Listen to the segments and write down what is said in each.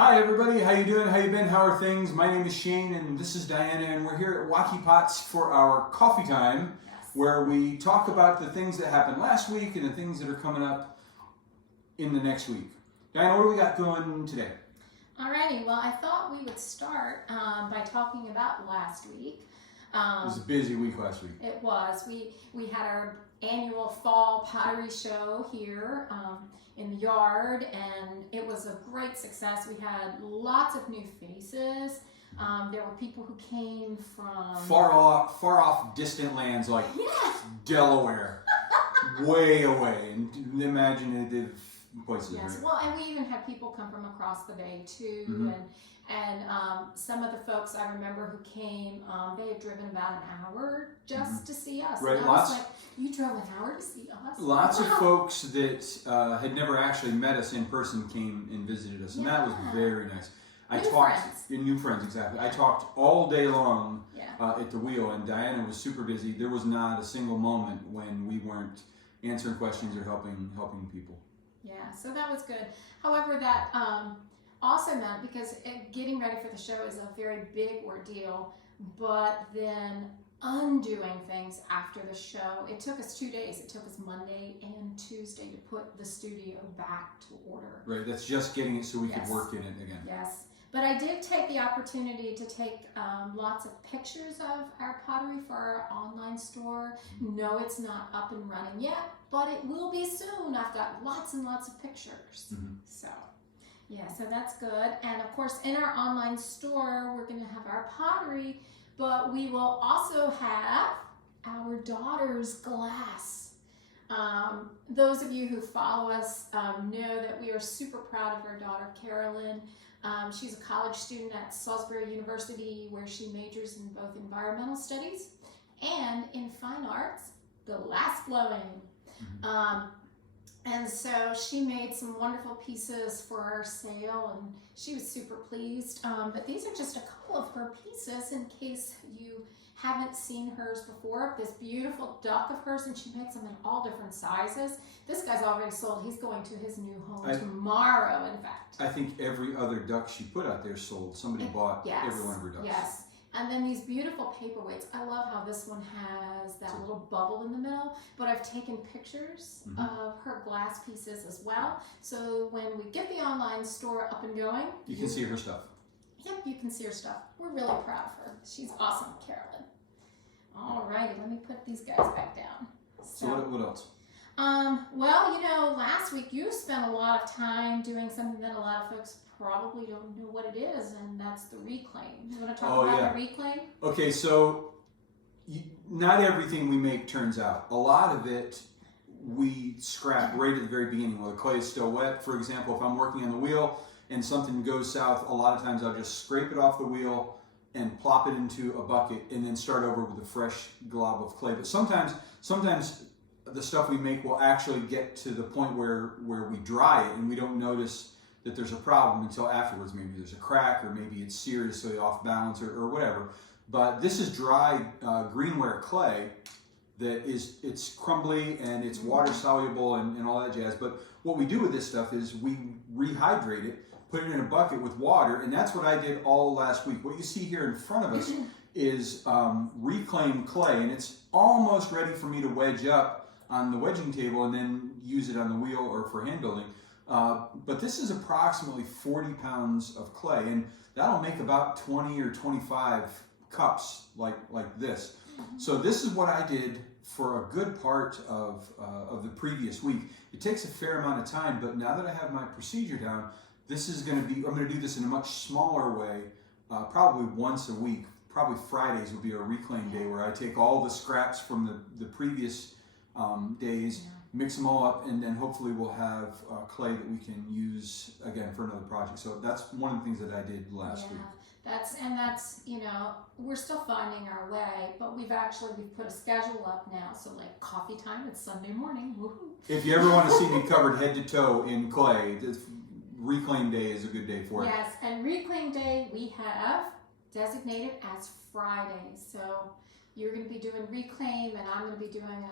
Hi everybody, how you doing? How you been? How are things? My name is Shane and this is Diana and we're here at Wacky Pots for our coffee time where we talk about the things that happened last week and the things that are coming up in the next week. Diana, what do we got going today? Alrighty, well I thought we would start by talking about last week. It was a busy week last week. It was. We had our annual fall pottery show here in the yard, and it was a great success. We had lots of new faces. There were people who came from far off distant lands like Delaware, way away, and imaginative places. Yes, right? well, and we even had people come from across the bay too, and some of the folks I remember who came, they had driven about an hour just to see us. Right, and I was like, you drove an hour to see us? Lots of folks that had never actually met us in person came and visited us, and that was very nice. New friends, exactly. I talked all day long at the wheel, and Diana was super busy. There was not a single moment when we weren't answering questions or helping people. Yeah, so that was good. However, that also meant, because getting ready for the show is a very big ordeal, but then undoing things after the show, it took us 2 days. It took us Monday and Tuesday to put the studio back to order. Right, that's just getting it so we could work in it again. Yes, but I did take the opportunity to take lots of pictures of our pottery for our online store. No, it's not up and running yet, but it will be soon. I've got lots and lots of pictures. So that's good. And of course, in our online store, we're going to have our pottery, but we will also have our daughter's glass. Those of you who follow us know that we are super proud of our daughter, Carolyn. She's a college student at Salisbury University, where she majors in both environmental studies and in fine arts, glass blowing. And so she made some wonderful pieces for our sale, and she was super pleased. But these are just a couple of her pieces in case you haven't seen hers before. This beautiful duck of hers, and she makes them in all different sizes. This guy's already sold. He's going to his new home tomorrow, in fact. I think every other duck she put out there sold. Somebody bought every one of her ducks. Yes. And then these beautiful paperweights. I love how this one has that little bubble in the middle, but I've taken pictures of her glass pieces as well. So when we get the online store up and going, you can see her stuff. Yep, you can see her stuff. We're really proud of her. She's awesome, Carolyn. All righty, let me put these guys back down. So what else? Well, you know, last week you spent a lot of time doing something that a lot of folks probably don't know what it is, and that's the reclaim. You want to talk about the reclaim? Okay, so not everything we make turns out. A lot of it we scrap right at the very beginning while the clay is still wet. For example, if I'm working on the wheel and something goes south, a lot of times I'll just scrape it off the wheel and plop it into a bucket and then start over with a fresh glob of clay. But sometimes the stuff we make will actually get to the point where we dry it and we don't notice that there's a problem until afterwards. Maybe there's a crack, or maybe it's seriously off balance, or whatever. But this is dry greenware clay that it's crumbly and it's water soluble and all that jazz. But what we do with this stuff is we rehydrate it, put it in a bucket with water, and that's what I did all last week. What you see here in front of us is reclaimed clay, and it's almost ready for me to wedge up on the wedging table and then use it on the wheel or for hand building. But this is approximately 40 pounds of clay, and that'll make about 20 or 25 cups like this. So this is what I did for a good part of the previous week. It takes a fair amount of time, but now that I have my procedure down, I'm going to do this in a much smaller way, probably once a week. Probably Fridays will be a reclaim day where I take all the scraps from the previous days, mix them all up, and then hopefully we'll have clay that we can use again for another project. So that's one of the things that I did last week. That's you know, we're still finding our way, but we've put a schedule up now. So like coffee time, it's Sunday morning. Woohoo! If you ever want to see me covered head to toe in clay, Reclaim Day is a good day for it. Yes, and Reclaim Day we have designated as Friday. So you're going to be doing reclaim, and I'm going to be doing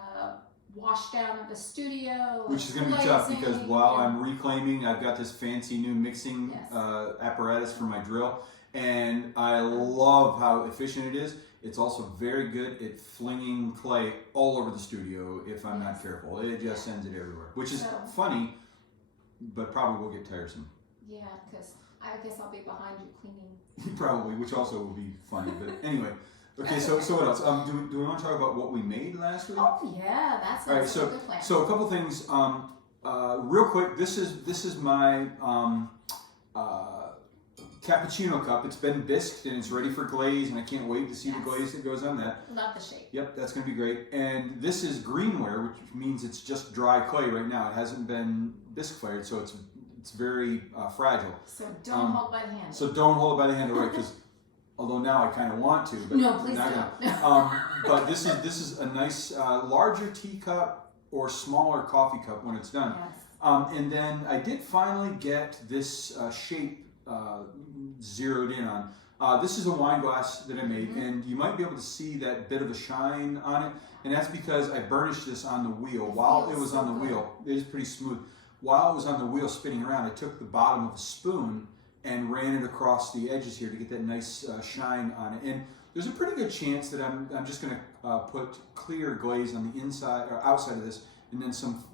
wash down of the studio. Which is going to be tough because while I'm reclaiming, I've got this fancy new mixing apparatus for my drill, and I love how efficient it is. It's also very good at flinging clay all over the studio if I'm not careful. It just sends it everywhere, which is funny, but probably will get tiresome. Yeah, because I guess I'll be behind you cleaning. Probably, which also will be funny. But anyway, okay. So what else? Do we want to talk about what we made last week? Oh yeah, that sounds like a good plan. So a couple things. Real quick. This is my cappuccino cup. It's been bisqued and it's ready for glaze, and I can't wait to see the glaze that goes on that. Love the shape. Yep, that's going to be great. And this is greenware, which means it's just dry clay right now. It hasn't been bisque fired, so it's very fragile. So don't hold by the handle. So don't hold it by the handle, right? Because although now I kind of want to, but no, please don't. But this is a nice larger teacup or smaller coffee cup when it's done. Yes. And then I did finally get this shape zeroed in on. This is a wine glass that I made, and you might be able to see that bit of a shine on it, and that's because I burnished this on the wheel. While it was on the wheel, it is pretty smooth. While it was on the wheel spinning around, I took the bottom of a spoon and ran it across the edges here to get that nice shine on it. And there's a pretty good chance that I'm just going to put clear glaze on the inside or outside of this, and then some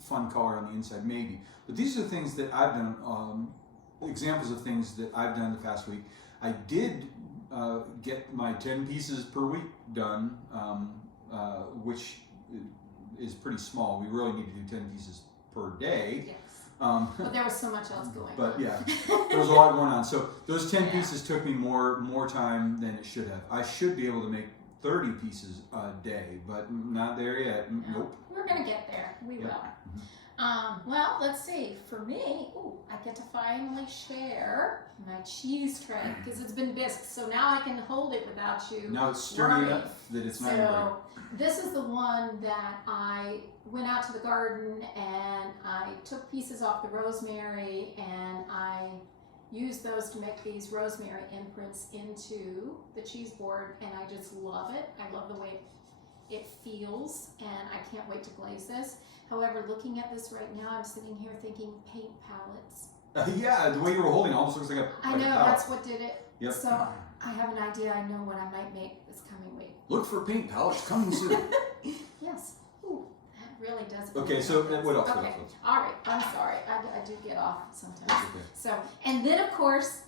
fun color on the inside, maybe. But these are the things that I've done. Examples of things that I've done the past week. I did get my 10 pieces per week done, which is pretty small. We really need to do 10 pieces per day. Yes. But there was so much else going on. But yeah, there was a lot going on. So those 10 pieces took me more time than it should have. I should be able to make 30 pieces a day, but not there yet. No. Nope. We're going to get there. We will. Well, let's see. For me, I get to finally share my cheese tray because it's been bisqued, so now I can hold it without you. Now it's sturdy enough that it's not going to break. This is the one that I went out to the garden and I took pieces off the rosemary and I used those to make these rosemary imprints into the cheese board, and I just love it. I love the way it feels, and I can't wait to glaze this. However, looking at this right now, I'm sitting here thinking paint palettes. Yeah, the way you were holding it almost looks like a I know, that's what did it. Yep. So I have an idea. I know what I might make this coming week. Look for paint palettes coming soon. Yes. Ooh, that really does. Okay, so what else? Okay. All right. I'm sorry. I do get off sometimes. Okay. So, and then of course,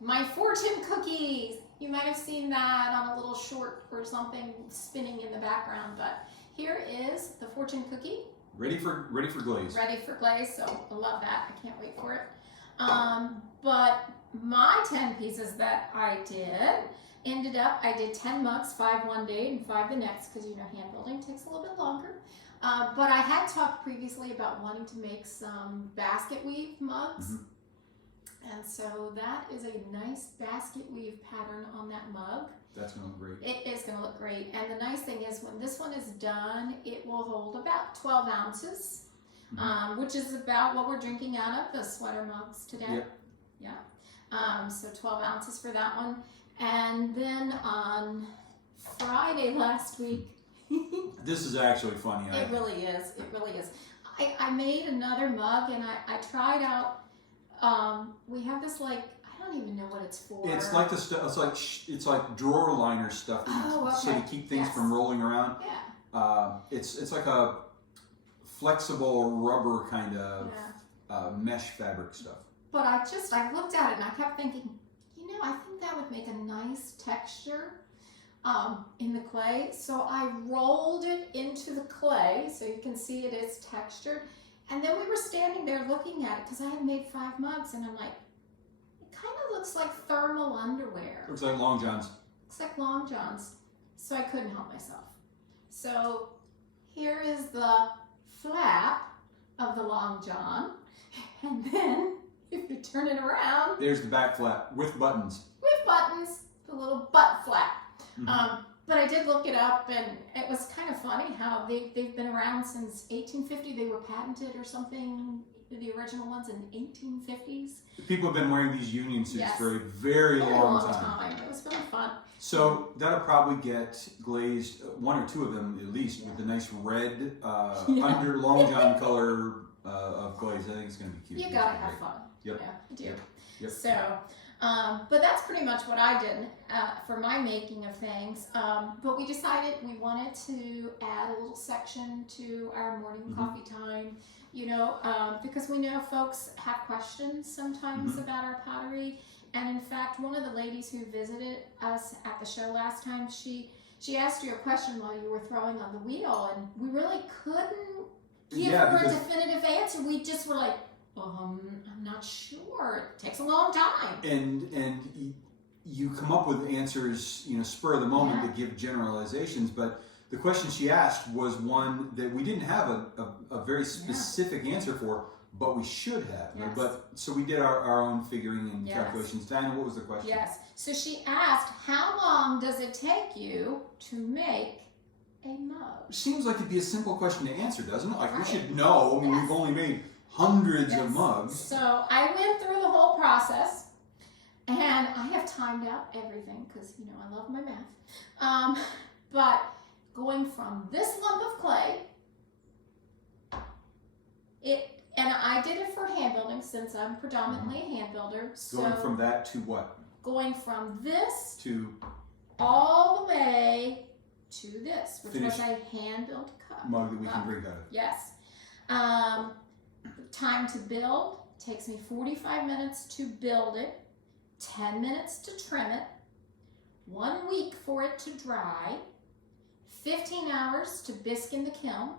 my fortune cookies. You might have seen that on a little short or something spinning in the background, but here is the fortune cookie. Ready for glaze. Ready for glaze, so I love that. I can't wait for it. But my 10 pieces that I did ended up, I did 10 mugs, 5 one day and 5 the next, because you know hand building takes a little bit longer. But I had talked previously about wanting to make some basket weave mugs. And so that is a nice basket weave pattern on that mug. That's going to look great. It is going to look great. And the nice thing is when this one is done, it will hold about 12 ounces, which is about what we're drinking out of the sweater mugs today. Yep. Yeah. So 12 ounces for that one. And then on Friday last week. This is actually funny. It really is. It really is. I made another mug and I tried out. We have this I don't even know what it's for. It's like the stuff. It's like drawer liner stuff. So to keep things from rolling around. Yeah. It's like a flexible rubber kind of mesh fabric stuff. But I looked at it and I kept thinking, I think that would make a nice texture in the clay. So I rolled it into the clay so you can see it is textured. And then we were standing there looking at it because I had made 5 mugs and I'm like, it kind of looks like thermal underwear. Looks like Long Johns. Looks like Long Johns. So I couldn't help myself. So here is the flap of the Long John. And then if you turn it around. There's the back flap with buttons. With buttons, the little butt flap. But I did look it up, and it was kind of funny how they've been around since 1850. They were patented or something, the original ones in 1850s. People have been wearing these union suits Yes. for a very long time. It was really fun. So that'll probably get glazed, one or two of them at least, with the nice red under long john color of glaze. I think it's going to be cute. You gotta have fun. Yep. Yeah, you do. Yep. So, but that's pretty much what I did for my making of things. But we decided we wanted to add a little section to our morning coffee time, you know, because we know folks have questions sometimes about our pottery. And in fact, one of the ladies who visited us at the show last time, she asked you a question while you were throwing on the wheel, and we really couldn't give her a definitive answer. We just were like, I'm not sure. It takes a long time. And you come up with answers, you know, spur of the moment that give generalizations, but the question she asked was one that we didn't have a very specific answer for, but we should have. Yes. But so we did our own figuring and calculations. Diana, what was the question? Yes. So she asked, how long does it take you to make a mug? Seems like it'd be a simple question to answer, doesn't it? Like we Right. should know. I mean, we've only made hundreds of mugs. So I went through the whole process, and I have timed out everything because, you know, I love my math. But going from this lump of clay, and I did it for hand building since I'm predominantly a hand builder. So Going from that to what? going from this To all the way to this, which Finish. was a hand-built cup. mug that we can drink out of. Yes. Time to build takes me 45 minutes to build it, 10 minutes to trim it, 1 week for it to dry, 15 hours to bisque in the kiln,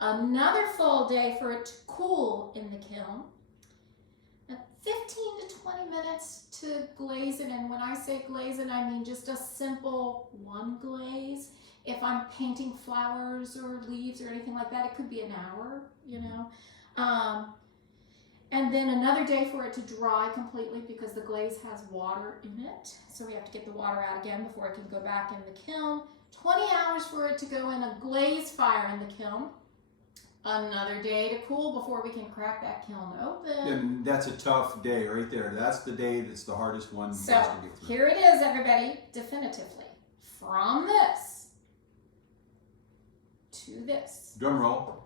another full day for it to cool in the kiln, 15 to 20 minutes to glaze it. And when I say glaze it, I mean just a simple one glaze. If I'm painting flowers or leaves or anything like that, it could be an hour, you know. And then another day for it to dry completely because the glaze has water in it. So we have to get the water out again before it can go back in the kiln. 20 hours for it to go in a glaze fire in the kiln. Another day to cool before we can crack that kiln open. And that's a tough day right there. That's the day that's the hardest one for So us to get through. here it is, everybody, definitively. From this to this. Drum roll.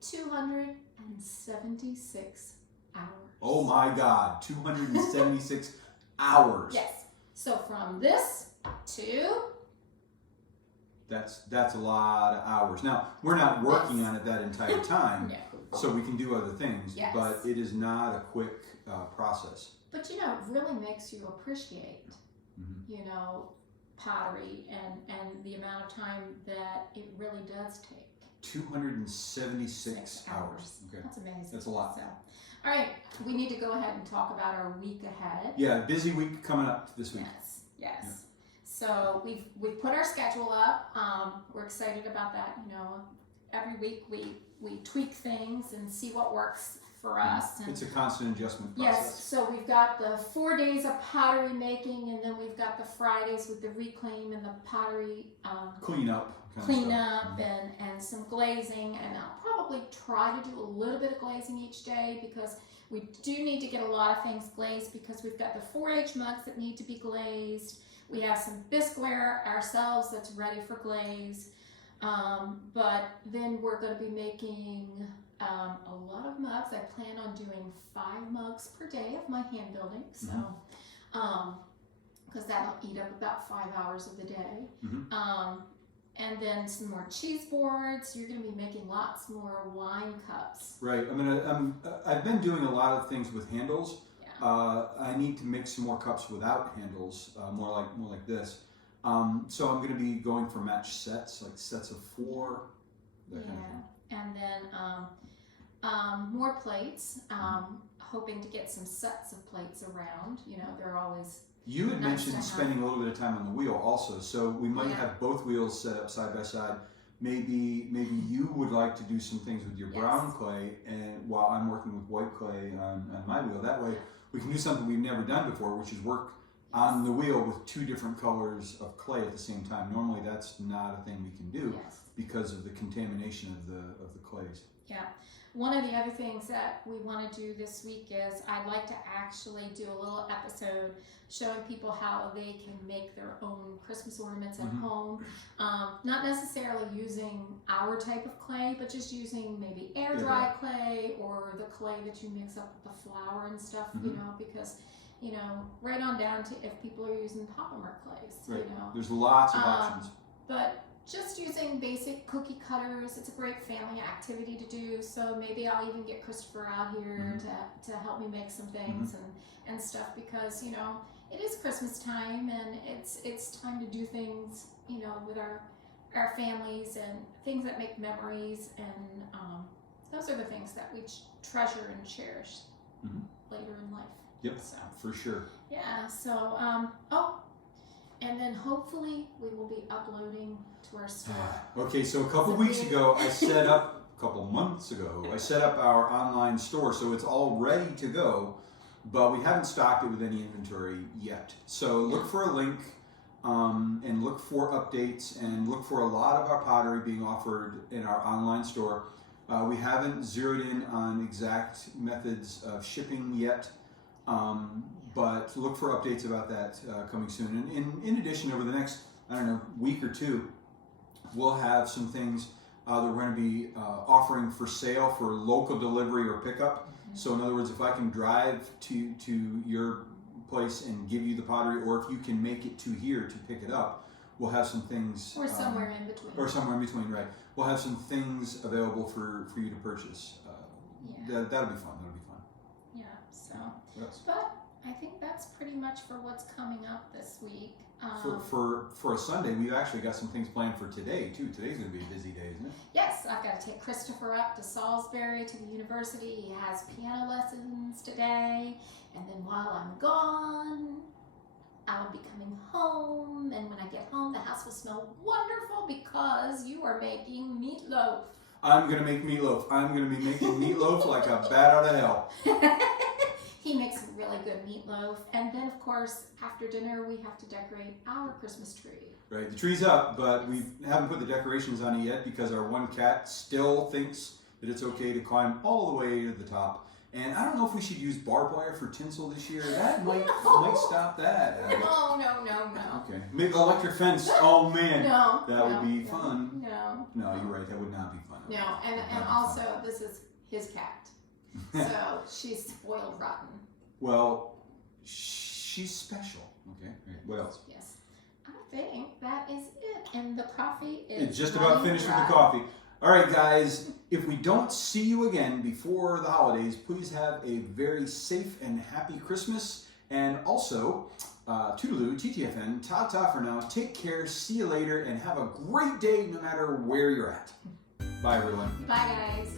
276 hours. Oh my God, 276 hours. Yes. So from this to That's a lot of hours. Now, we're not working on it that entire time, no. so we can do other things, Yes. but it is not a quick process. But you know, it really makes you appreciate, you know, pottery and the amount of time that it really does take. 276 hours. Okay. That's amazing. That's a lot. So, all right, we need to go ahead and talk about our week ahead. Yeah, busy week coming up this week. Yes. Yeah. So we've put our schedule up. We're excited about that. You know, every week we tweak things and see what works for us. And it's a constant adjustment process. yes. So we've got the 4 days of pottery making, and then we've got the Fridays with the reclaim and the pottery Clean up. and some glazing. And I'll probably try to do a little bit of glazing each day because we do need to get a lot of things glazed because we've got the 4-H mugs that need to be glazed. We have some bisqueware ourselves that's ready for glaze. But then we're going to be making a lot of mugs. I plan on doing 5 mugs per day of my hand building. So, because that'll eat up about 5 hours of the day. And then some more cheese boards. You're going to be making lots more wine cups. Right. I've been doing a lot of things with handles. I need to make some more cups without handles, more like this. So I'm going to be going for match sets, like sets of 4. That kind of thing. And then more plates. Hoping to get some sets of plates around. You know, they're always. You had nice mentioned spending a little bit of time on the wheel also, so we might have both wheels set up side by side. Maybe you would like to do some things with your brown clay, and while I'm working with white clay on my wheel. That way we can do something we've never done before, which is work on the wheel with 2 different colors of clay at the same time. Normally that's not a thing we can do Yes. because of the contamination of the clays. Yeah. One of the other things that we want to do this week is I'd like to actually do a little episode showing people how they can make their own Christmas ornaments at home. Not necessarily using our type of clay, but just using maybe air dry clay or the clay that you mix up with the flour and stuff, you know, because, you know, right on down to if people are using polymer clays, Right. you know. There's lots of options. But just using basic cookie cutters, it's a great family activity to do. So maybe I'll even get Christopher out here to help me make some things and stuff, because, you know, it is Christmas time and it's time to do things, you know, with our families and things that make memories, and those are the things that we treasure and cherish later in life. Yep, So for sure. yeah, so and then hopefully we will be uploading to our store. Okay, so a couple weeks ago, a couple months ago, I set up our online store, so it's all ready to go, but we haven't stocked it with any inventory yet. So look for a link and look for updates and look for a lot of our pottery being offered in our online store. We haven't zeroed in on exact methods of shipping yet. But look for updates about that coming soon. And in addition, over the next, week or 2, we'll have some things that we're going to be offering for sale for local delivery or pickup. So in other words, if I can drive to your place and give you the pottery, or if you can make it to here to pick it up, we'll have some things. Or somewhere in between. Or somewhere in between, right. We'll have some things available for you to purchase. That'll be fun. Yeah, so. Yes. But I think that's pretty much for what's coming up this week. For a Sunday, we've actually got some things planned for today too. Today's going to be a busy day, isn't it? Yes, I've got to take Christopher up to Salisbury to the university. He has piano lessons today, and then while I'm gone, I will be coming home, and when I get home, the house will smell wonderful because you are making meatloaf. I'm going to make meatloaf. I'm going to be making meatloaf like a bat out of hell. He makes a really good meatloaf. And then, of course, after dinner, we have to decorate our Christmas tree. Right, the tree's up, but we haven't put the decorations on it yet because our one cat still thinks that it's okay to climb all the way to the top. And I don't know if we should use barbed wire for tinsel this year. That might stop that. No. Okay, maybe electric fence. Oh man, No. that would be fun. No. No, you're right. That would not be fun. No, and also, this is his cat. So she's spoiled rotten. Well, she's special. Okay. What else? Yes. I think that is it. And the coffee is It's just about finished with the coffee. All right, guys. If we don't see you again before the holidays, please have a very safe and happy Christmas. And also, toodaloo, TTFN, ta-ta for now. Take care, see you later, and have a great day no matter where you're at. Bye, everyone. Bye, guys.